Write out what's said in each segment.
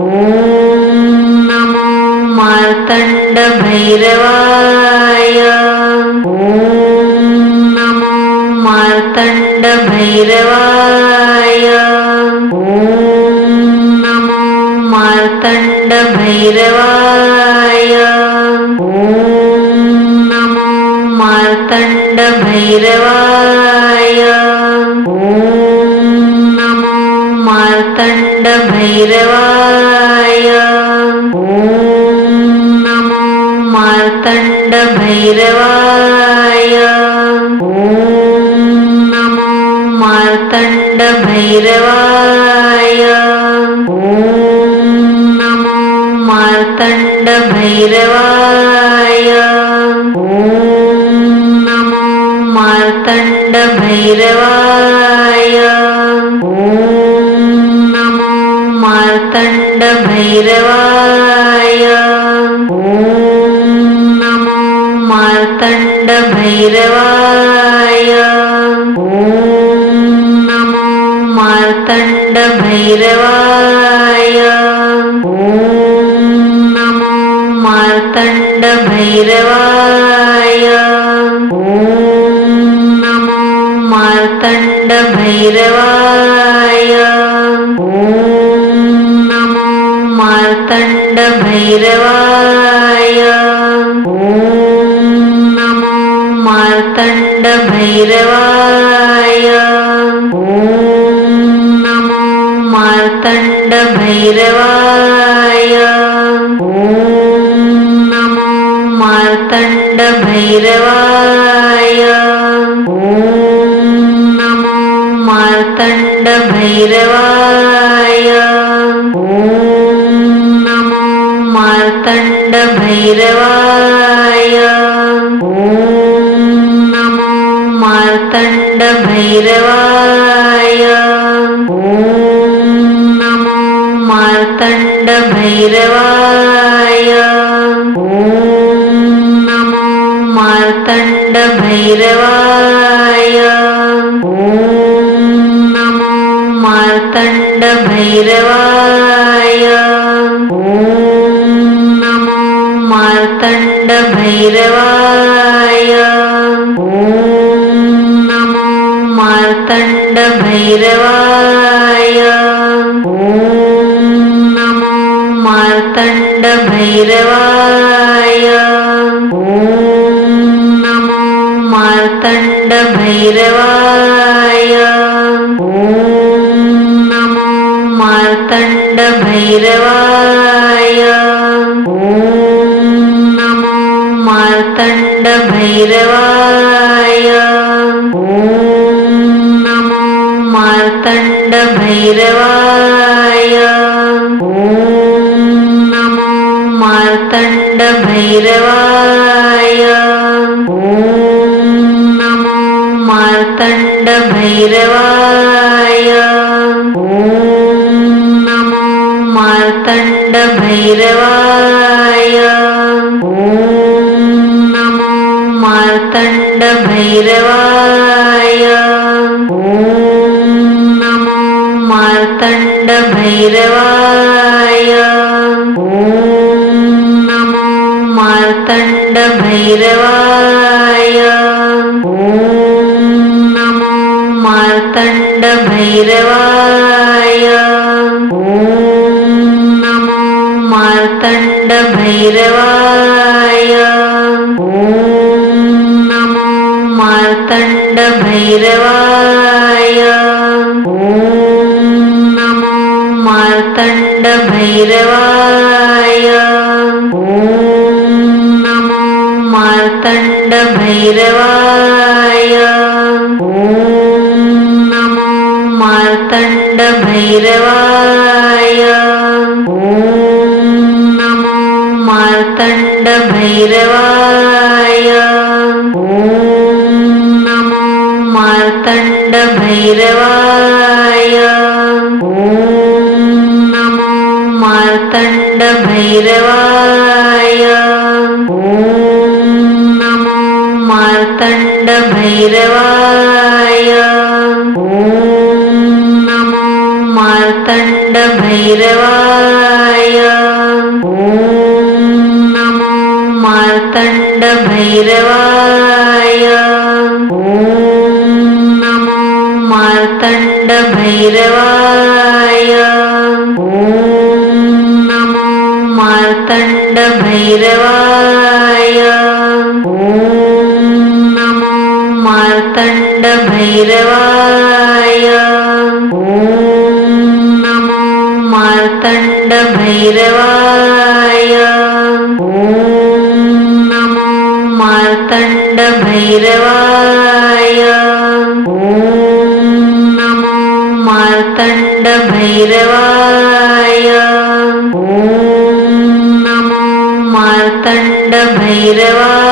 ॐ नमोो मार्तण्ड ॐ नमो मार्तण्डभैरवाय। ॐ नमो मार्तण्डभैरवाय। ॐ नमो मार्तण्डभैरवाय। भैरवाय ॐ नमो मार्तण्ड भैरवाय ॐ नमो मार्तण्ड भैरवाय ॐ नमो मार्तण्ड भैरवाय ॐ नमो मार्तण्ड भैरवाय भैरवाय ॐ नमो मार्तण्ड भैरवाय ॐ नमो मार्तण्ड भैरवाय ॐ नमो मार्तण्ड भैरवाय ॐ नमो मार्तण्ड भैरवाय भैरवाय ॐ नमो मार्तण्ड भैरवाय भैरवाय ॐ नमो मार्तण्ड भैरवाय ॐ नमो मार्तण्ड भैरवाय ॐ नमो मार्तण्ड भैरवाय ॐ नमो मार्तण्ड भैरवाय ഭൈരവായ. ഓം നമോ മാർത്തണ്ഡ ഭൈരവായ ഓം നമോ മാർത്തണ്ഡ ഭൈരവായ മാർത്തണ്ഡ ഭൈരവായ. ഓം നമോ മാർത്തണ്ഡ ഭൈരവായ. ഓം നമോ മാർത്തണ്ഡ ഭൈരവായ मार्तण्ड भैरवा भैरवाय ॐ नमो मार्तण्ड भैरवाय ॐ नमो मार्तण्ड भैरवाय ॐ नमो मार्तण्ड भैरवाय ॐ नमो मार्तण्ड भैरवाय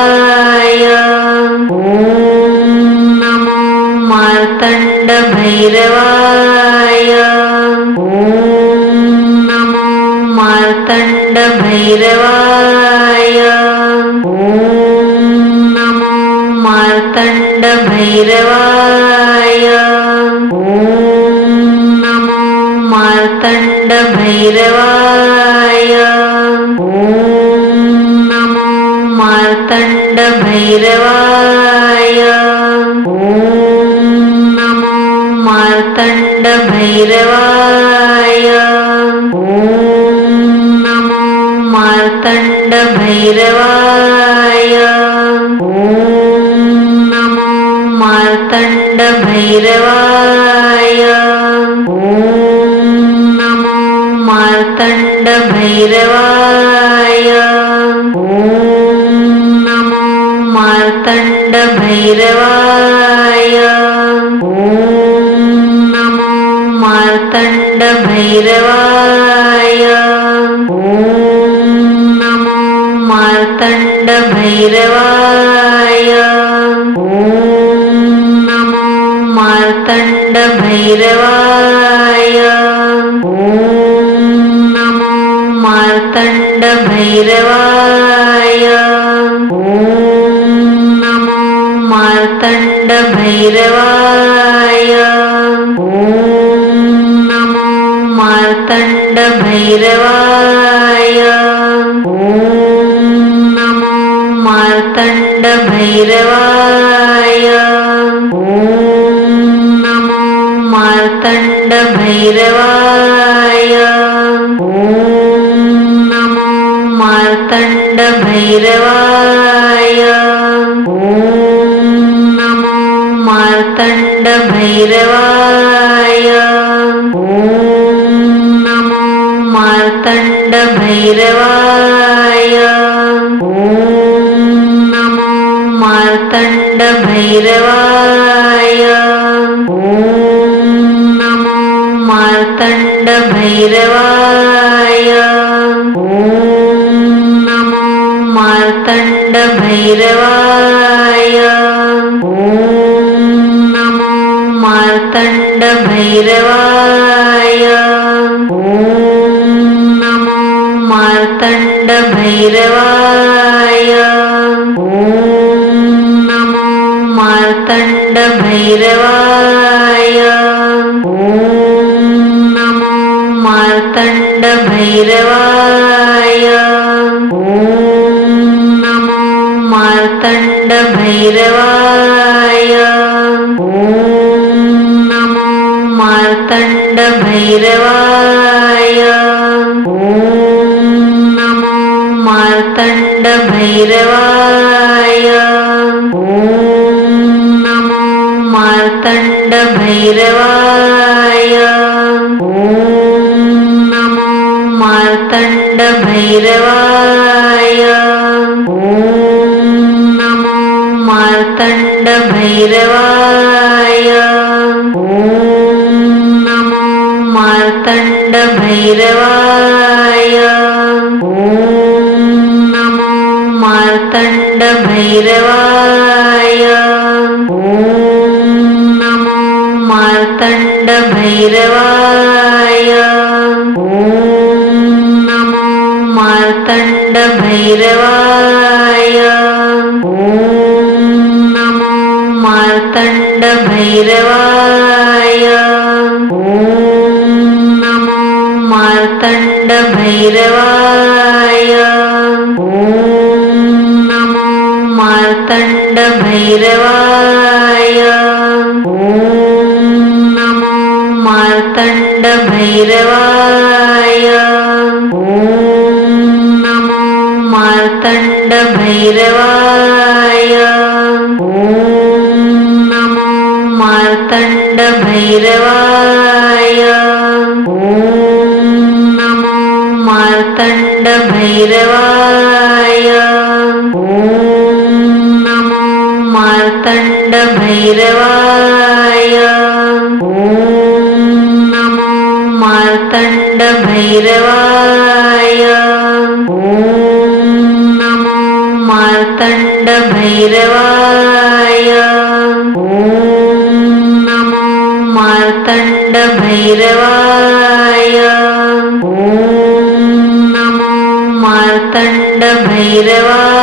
भैरवाय ॐ नमो मार्तण्ड भैरवाय ॐ नमो मार्तण्ड भैरवाय ॐ नमो मार्तण्ड भैरवाय ഭൈരവായ. ഓം നമോ മാർത്തണ്ഡ ഭൈരവായ ഓം നമോ മാർത്തണ്ഡ ഭൈരവായ ഓം നമോ മാർത്തണ്ഡ ഭൈരവായ भैरवाय ॐ नमो मार्तण्ड भैरवाय ॐ नमो मार्तण्ड भैरवाय ॐ नमो मार्तण्ड भैरवाय ॐ नमो मार्तण्ड भैरवाय वासुदेवाय ॐ नमो मार्तण्ड भैरवाय ॐ नमो मार्तण्ड भैरवाय भैरवाय। ॐ नमो मार्तण्ड भैरवाया ॐ नमो मार्तण्ड भैरवाया ॐ नमो मार्तण्ड भैरवाया ॐ नमो मार्तण्ड भैरवाया ഭൈരവായ. ഓം നമോ മാർത്തണ്ഡ ഭൈരവായ. ഓം നമോ മാർത്തണ്ഡ ഭൈരവായ मार्तण्डभैरवाय। ॐ नमो मार्तण्डभैरवाय। ॐ नमो मार्तण्डभैरवाय। ॐ नमो मार्तण्डभैरवाय। ॐ नमो मार्तण्डभैरवाय भैरवाय ॐ नमो मार्तण्ड भैरवाय ॐ नमो मार्तण्ड भैरवाय ॐ नमो मार्तण्ड भैरवाय